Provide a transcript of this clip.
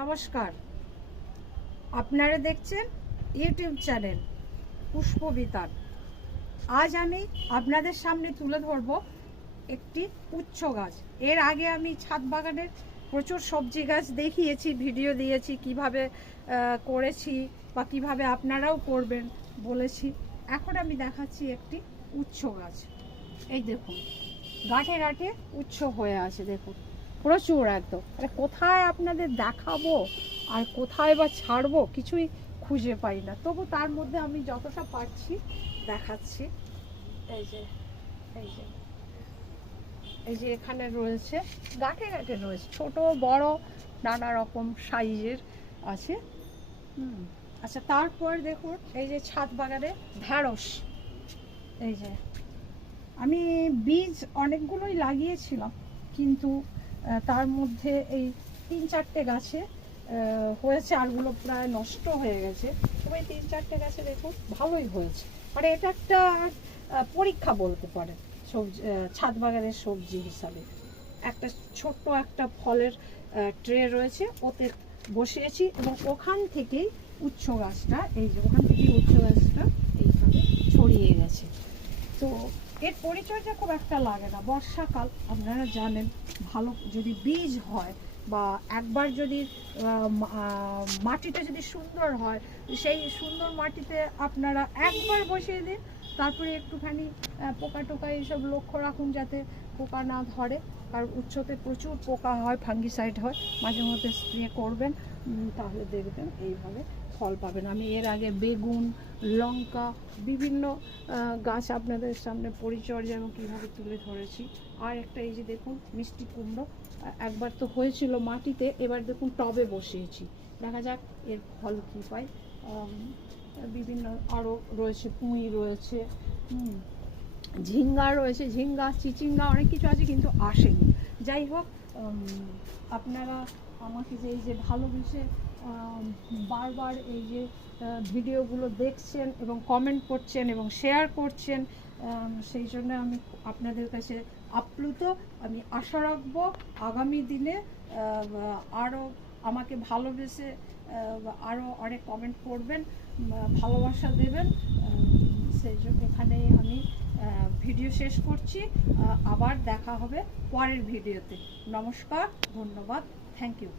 নমস্কার, আপনারা দেখছেন ইউটিউব চ্যানেল পুষ্পবিতান। আজ আমি আপনাদের সামনে তুলে ধরব একটি উচ্চ গাছ। এর আগে আমি ছাদ বাগানের প্রচুর সবজি গাছ দেখিয়েছি, ভিডিও দিয়েছি, কিভাবে করেছি বা কিভাবে আপনারাও করবেন বলেছি। এখন আমি দেখাচ্ছি একটি উচ্চ গাছ। এই দেখুন, গাঁঠে গাঁঠে উচ্চ হয়ে আছে, দেখুন প্রচুর একদম। কোথায় আপনাদের দেখাবো আর কোথায় বা ছাড়বো কিছুই খুঁজে পাই না, তবু তার মধ্যে আমি যতটা পারছি দেখাচ্ছি। এই যে এই যে এই যে এখানে রয়েছে, গাঁঠে গাঁঠে রয়েছে, ছোট বড় নানা রকম সাইজের আছে। আচ্ছা, তারপর দেখুন এই যে ছাদ বাগানে ঢ্যাঁড়স। এই যে আমি বীজ অনেকগুলোই লাগিয়েছিলাম, কিন্তু তার মধ্যে এই 3-4টে গাছে হয়েছে, আরগুলো প্রায় নষ্ট হয়ে গেছে। তবে এই 3-4টে গাছে দেখুন ভালোই হয়েছে। মানে এটা একটা পরীক্ষা বলতে পারেন সবজি, ছাদ বাগানের সবজি হিসাবে। একটা ছোট্ট একটা ফলের ট্রে রয়েছে, ওতে বসিয়েছি এবং ওখান থেকেই উচ্চ গাছটা, এই যে ওখান থেকেই উচ্চ গাছটা এইভাবে ছড়িয়ে গেছে। তো এর পরিচর্যা খুব একটা লাগে না। বর্ষাকাল আপনারা জানেন, ভালো যদি বীজ হয় বা একবার যদি মাটিটা যদি সুন্দর হয়, সেই সুন্দর মাটিতে আপনারা একবার বসিয়ে দিন। তারপরে একটুখানি পোকা টোকা এইসব লক্ষ্য রাখুন যাতে পোকা না ধরে, কারণ উচ্চতে প্রচুর পোকা হয়, ফাঙ্গিসাইড হয়, মাঝে মধ্যে স্প্রে করবেন, তাহলে দেখবেন এইভাবে ফল পাবেন। আমি এর আগে বেগুন, লঙ্কা, বিভিন্ন গাছ আপনাদের সামনে পরিচর্যা এবং কীভাবে তুলে ধরেছি। আর একটা এই যে দেখুন মিষ্টি কুমড়ো, একবার তো হয়েছিল মাটিতে, এবার দেখুন টবে বসিয়েছি, দেখা যাক এর ফল কী পাই। বিভিন্ন আরও রয়েছে, পুঁই রয়েছে, ঝিঙ্গা রয়েছে, ঝিঙ্গা, চিচিঙ্গা, অনেক কিছু আছে, কিন্তু আসেনি। যাই হোক, আপনারা আমাকে যে এই যে ভালোবেসে বারবার এই যে ভিডিওগুলো দেখছেন এবং কমেন্ট করছেন এবং শেয়ার করছেন, সেই জন্য আমি আপনাদের কাছে আপ্লুত। আমি আশা রাখবো আগামী দিনে আরও আমাকে ভালোবেসে আরও অনেক কমেন্ট করবেন, ভালোবাসা দেবেন। সেই জন্য এখানেই আমি ভিডিও শেষ করছি। আবার দেখা হবে পরের ভিডিওতে। নমস্কার, ধন্যবাদ, থ্যাংক ইউ।